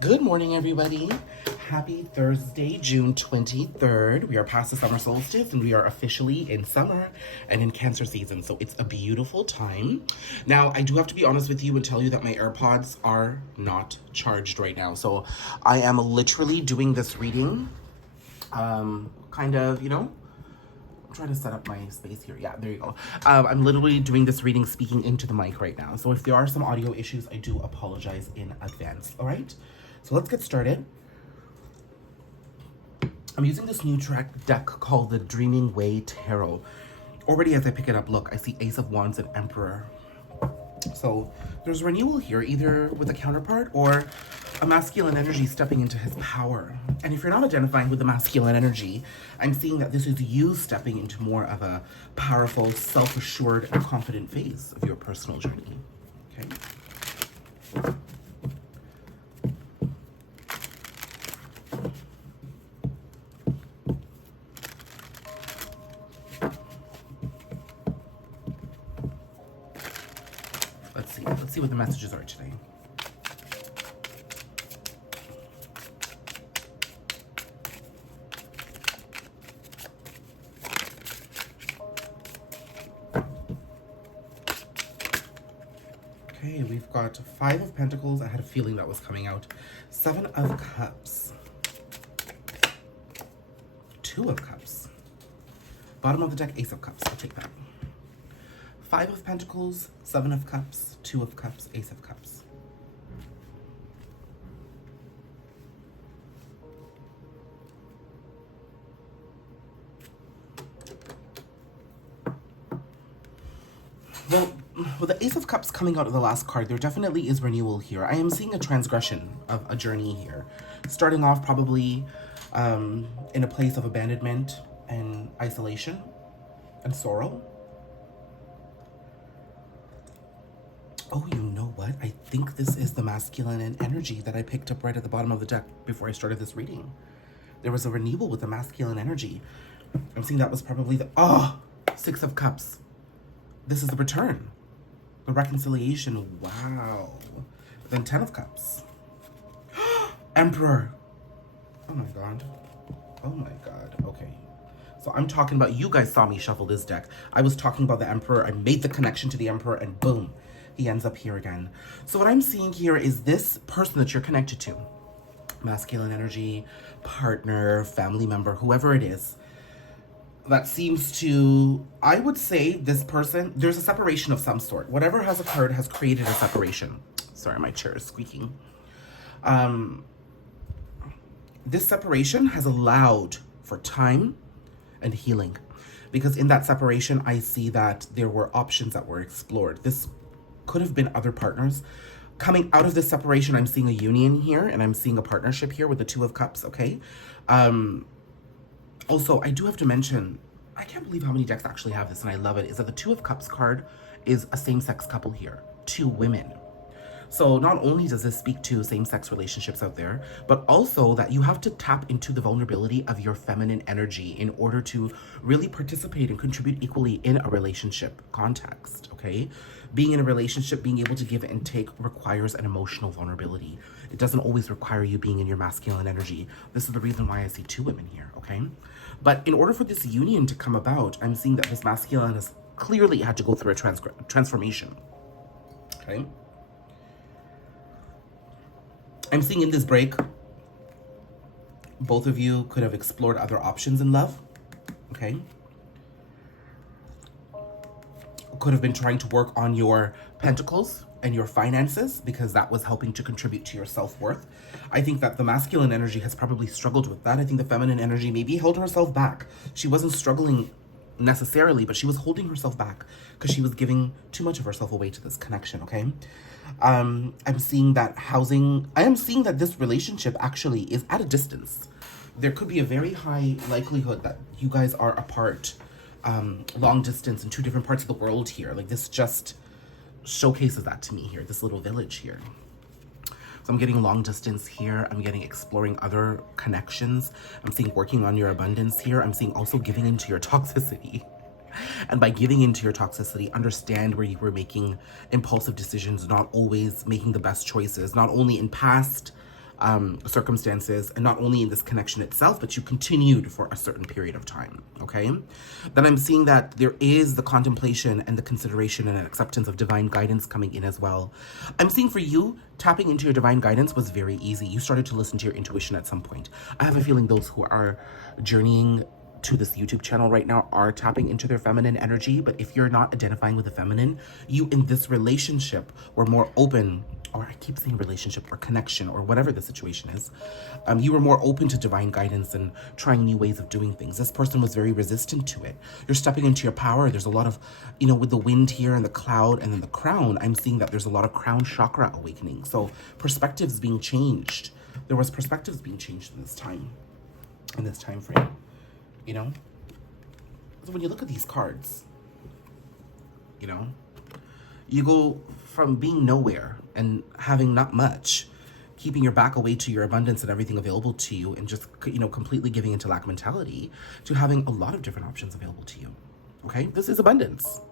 Good morning, everybody. Happy Thursday, June 23rd. We are past the summer solstice and we are officially in summer and in Cancer season. So it's a beautiful time. Now, I do have to be honest with you and tell you that my AirPods are not charged right now. So I am literally doing this reading, kind of, I'm trying to set up my space here. Yeah, there you go. I'm literally doing this reading speaking into the mic right now. So if there are some audio issues, I do apologize in advance. All right? So let's get started. I'm using this new deck called the Dreaming Way Tarot. Already as I pick it up, look, I see Ace of Wands and Emperor. So there's renewal here, either with a counterpart or a masculine energy stepping into his power. And if you're not identifying with the masculine energy, I'm seeing that this is you stepping into more of a powerful, self-assured, and confident phase of your personal journey. Okay? Let's see what the messages are today. Okay, we've got Five of Pentacles. I had a feeling that was coming out. Seven of Cups. Two of Cups. Bottom of the deck, Ace of Cups. I'll take that. Five of Pentacles, Seven of Cups, Two of Cups, Ace of Cups. Well, with the Ace of Cups coming out of the last card, there definitely is renewal here. I am seeing a transgression of a journey here. Starting off probably in a place of abandonment and isolation and sorrow. Oh, you know what? I think this is the masculine energy that I picked up right at the bottom of the deck before I started this reading. There was a renewal with the masculine energy. I'm seeing that was probably the... Oh! Six of Cups. This is the return. The reconciliation. Wow. Then Ten of Cups. Emperor. Oh my god. Oh my god. Okay. So I'm talking about... You guys saw me shuffle this deck. I was talking about the Emperor. I made the connection to the Emperor and boom. He ends up here again. So what I'm seeing here is this person that you're connected to. Masculine energy, partner, family member, whoever it is. That seems to, I would say this person, there's a separation of some sort. Whatever has occurred has created a separation. Sorry, my chair is squeaking. This separation has allowed for time and healing. Because in that separation, I see that there were options that were explored. This could have been other partners. Coming out of this separation, I'm seeing a union here, and I'm seeing a partnership here with the Two of Cups, okay? Also, I do have to mention, I can't believe how many decks actually have this, and I love it, is that the Two of Cups card is a same-sex couple here. Two women. So not only does this speak to same-sex relationships out there, but also that you have to tap into the vulnerability of your feminine energy in order to really participate and contribute equally in a relationship context, okay? Being in a relationship, being able to give and take requires an emotional vulnerability. It doesn't always require you being in your masculine energy. This is the reason why I see two women here, okay? But in order for this union to come about, I'm seeing that this masculine has clearly had to go through a transformation, okay? I'm seeing in this break, both of you could have explored other options in love, okay? Could have been trying to work on your pentacles and your finances because that was helping to contribute to your self-worth. I think that the masculine energy has probably struggled with that. I think the feminine energy maybe held herself back. She wasn't struggling necessarily, but she was holding herself back because she was giving too much of herself away to this connection, okay? I'm seeing that I am seeing that this relationship actually is at a distance. There could be a very high likelihood that you guys are apart, long distance in two different parts of the world here. Like this just showcases that to me here, this little village here. So I'm getting long distance here. I'm getting exploring other connections. I'm seeing working on your abundance here. I'm seeing also giving into your toxicity. And by giving into your toxicity, understand where you were making impulsive decisions, not always making the best choices, not only in past circumstances, and not only in this connection itself, but you continued for a certain period of time, okay? Then I'm seeing that there is the contemplation and the consideration and acceptance of divine guidance coming in as well. I'm seeing for you, tapping into your divine guidance was very easy. You started to listen to your intuition at some point. I have a feeling those who are journeying to this YouTube channel right now are tapping into their feminine energy, but if you're not identifying with the feminine, you in this relationship were more open, or I keep saying relationship or connection or whatever the situation is, you were more open to divine guidance and trying new ways of doing things. This person was very resistant to it. You're stepping into your power. There's a lot of, you know, with the wind here and the cloud and then the crown, I'm seeing that there's a lot of crown chakra awakening. So perspectives being changed. There was perspectives being changed in this time frame. You know, so when you look at these cards, you know, you go from being nowhere and having not much, keeping your back away to your abundance and everything available to you, and just, you know, completely giving into lack mentality, to having a lot of different options available to you. Okay, this is abundance.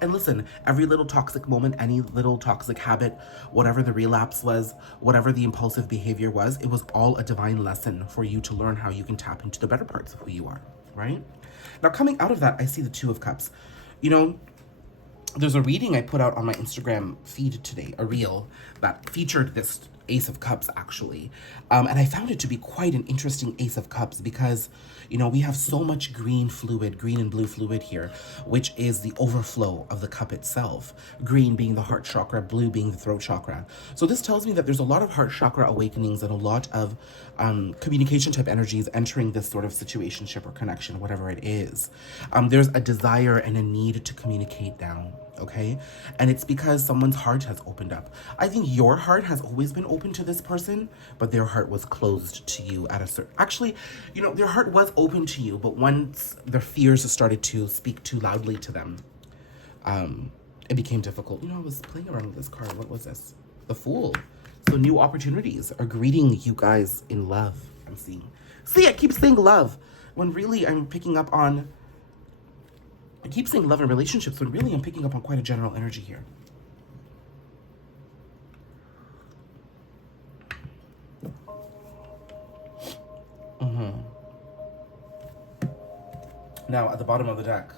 And listen, every little toxic moment, any little toxic habit, whatever the relapse was, whatever the impulsive behavior was, it was all a divine lesson for you to learn how you can tap into the better parts of who you are, right? Now, coming out of that, I see the Two of Cups. You know, there's a reading I put out on my Instagram feed today, a reel that featured this Ace of Cups, actually. And I found it to be quite an interesting Ace of Cups because, you know, we have so much green fluid, green and blue fluid here, which is the overflow of the cup itself. Green being the heart chakra, blue being the throat chakra. So this tells me that there's a lot of heart chakra awakenings and a lot of communication type energies entering this sort of situationship or connection, whatever it is. There's a desire and a need to communicate now. Okay, and it's because someone's heart has opened up. I think your heart has always been open to this person, but their heart was closed to you at a certain, actually, you know, their heart was open to you, but once their fears started to speak too loudly to them, it became difficult. You know, I was playing around with this card. What was this? The Fool. So new opportunities are greeting you guys in love, I'm seeing. See, I keep saying love when really I'm picking up on, I keep saying love and relationships, but really I'm picking up on quite a general energy here. Now, at the bottom of the deck,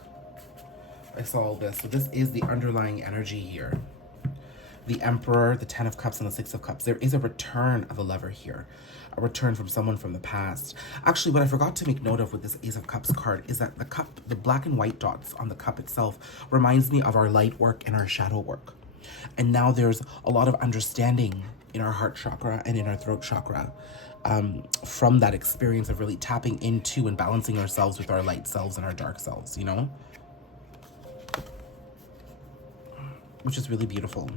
I saw all this. So this is the underlying energy here. The Emperor, the Ten of Cups, and the Six of Cups. There is a return of a lover here. A return from someone from the past. Actually, what I forgot to make note of with this Ace of Cups card is that the cup, the black and white dots on the cup itself, reminds me of our light work and our shadow work. And now there's a lot of understanding in our heart chakra and in our throat chakra from that experience of really tapping into and balancing ourselves with our light selves and our dark selves, you know? Which is really beautiful.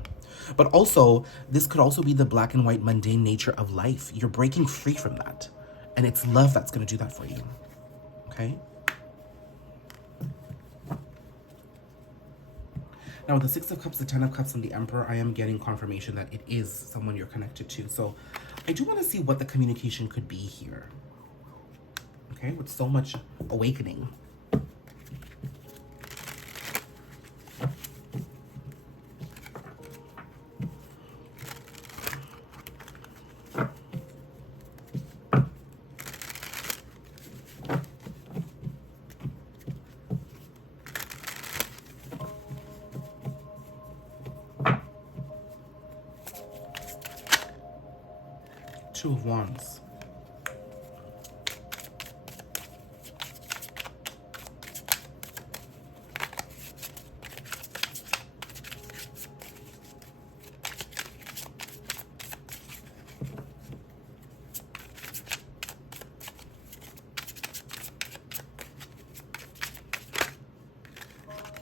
But also, this could also be the black and white mundane nature of life. You're breaking free from that. And it's love that's going to do that for you. Okay? Now, with the Six of Cups, the Ten of Cups, and the Emperor, I am getting confirmation that it is someone you're connected to. So I do want to see what the communication could be here. Okay? With so much awakening. Two of Wands.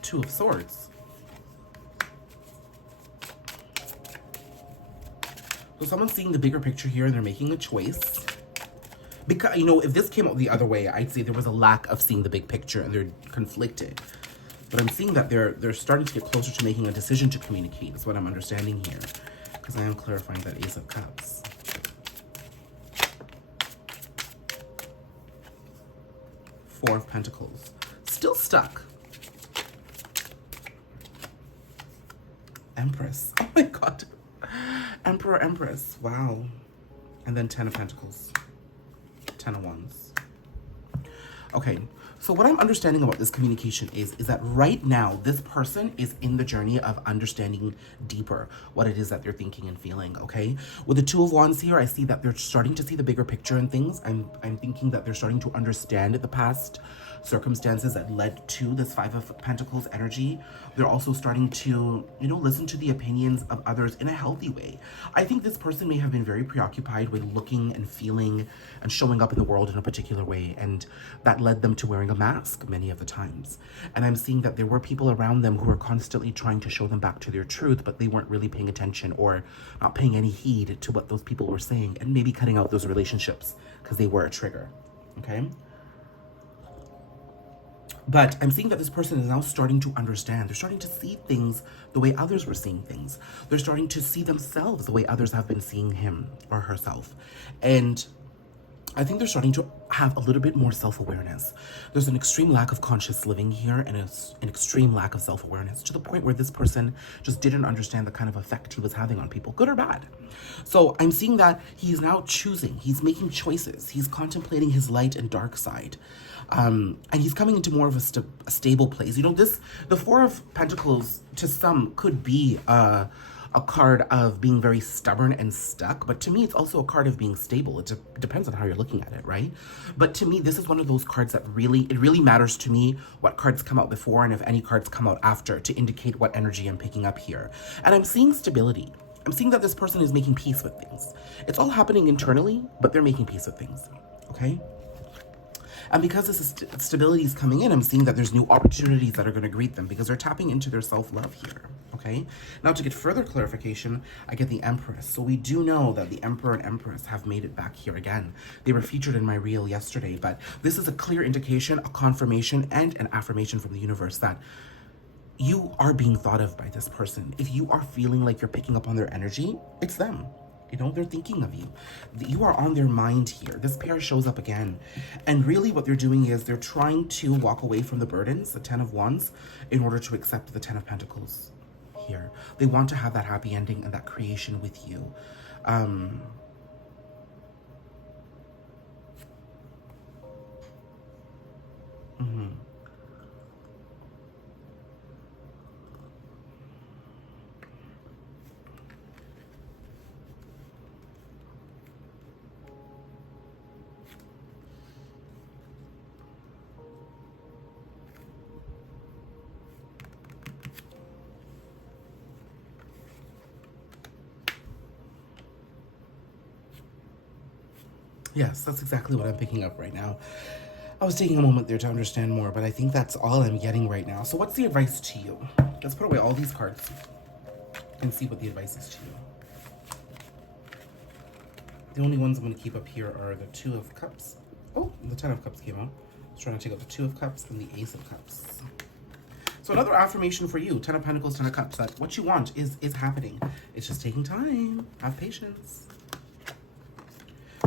Two of Swords. So someone's seeing the bigger picture here and they're making a choice. Because, you know, if this came out the other way, I'd say there was a lack of seeing the big picture and they're conflicted. But I'm seeing that they're starting to get closer to making a decision to communicate, is what I'm understanding here. Because I am clarifying that Ace of Cups. Four of Pentacles. Still stuck. Empress. Oh my god. Emperor, Empress. Wow. And then 10 of Pentacles. 10 of Wands. Okay, so what I'm understanding about this communication is that right now, this person is in the journey of understanding deeper what it is that they're thinking and feeling, okay? With the 2 of Wands here, I see that they're starting to see the bigger picture in things. I'm thinking that they're starting to understand the past circumstances that led to this 5 of Pentacles energy. They're also starting to, you know, listen to the opinions of others in a healthy way. I think this person may have been very preoccupied with looking and feeling and showing up in the world in a particular way, and that led them to wearing a mask many of the times. And I'm seeing that there were people around them who were constantly trying to show them back to their truth, but they weren't really paying attention or not paying any heed to what those people were saying, and maybe cutting out those relationships because they were a trigger, okay? But I'm seeing that this person is now starting to understand. They're starting to see things the way others were seeing things. They're starting to see themselves the way others have been seeing him or herself. And I think they're starting to have a little bit more self-awareness. There's an extreme lack of conscious living here, and an extreme lack of self-awareness, to the point where this person just didn't understand the kind of effect he was having on people, good or bad. So I'm seeing that he's now choosing, he's making choices, he's contemplating his light and dark side. And he's coming into more of a stable place. You know, the 4 of Pentacles to some could be a card of being very stubborn and stuck, but to me it's also a card of being stable. It depends on how you're looking at it, right? But to me, this is one of those cards that really matters to me what cards come out before and if any cards come out after to indicate what energy I'm picking up here. And I'm seeing stability. I'm seeing that this person is making peace with things. It's all happening internally, but they're making peace with things, okay? And because this stability is coming in, I'm seeing that there's new opportunities that are going to greet them because they're tapping into their self-love here, okay? Now, to get further clarification, I get the Empress. So we do know that the Emperor and Empress have made it back here again. They were featured in my reel yesterday, but this is a clear indication, a confirmation, and an affirmation from the universe that you are being thought of by this person. If you are feeling like you're picking up on their energy, it's them. You know, they're thinking of you. You are on their mind here. This pair shows up again. And really what they're doing is they're trying to walk away from the burdens, the 10 of Wands, in order to accept the 10 of Pentacles here. They want to have that happy ending and that creation with you. Yes, that's exactly what I'm picking up right now. I was taking a moment there to understand more, but I think that's all I'm getting right now. So what's the advice to you? Let's put away all these cards and see what the advice is to you. The only ones I'm going to keep up here are the 2 of Cups. Oh, the 10 of Cups came out. I was trying to take out the 2 of Cups and the Ace of Cups. So another affirmation for you, 10 of Pentacles, 10 of Cups, that what you want is happening. It's just taking time. Have patience.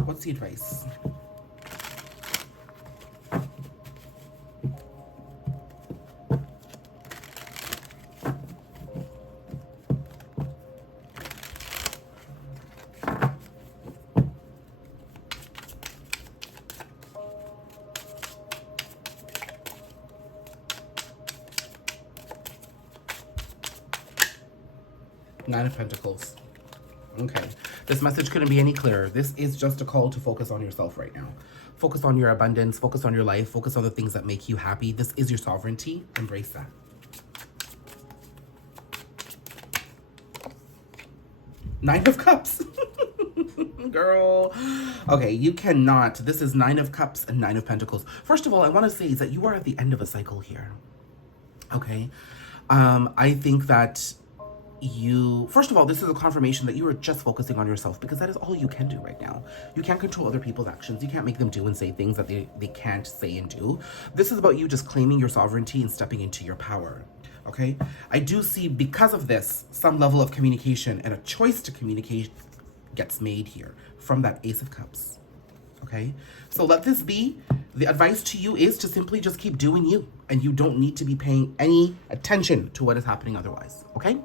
What's the advice? Nine of Pentacles. Okay, this message couldn't be any clearer. This is just a call to focus on yourself right now. Focus on your abundance, focus on your life, focus on the things that make you happy. This is your sovereignty. Embrace that. Nine of Cups. Girl. Okay, you cannot. This is 9 of Cups and 9 of Pentacles. First of all, I want to say is that you are at the end of a cycle here. Okay? I think that first of all, this is a confirmation that you are just focusing on yourself, because that is all you can do right now. You can't control other people's actions. You can't make them do and say things that they can't say and do. This is about you just claiming your sovereignty and stepping into your power. Okay? I do see, because of this, some level of communication and a choice to communicate gets made here from that Ace of Cups. Okay? So let this be. The advice to you is to simply just keep doing you, and you don't need to be paying any attention to what is happening otherwise. Okay?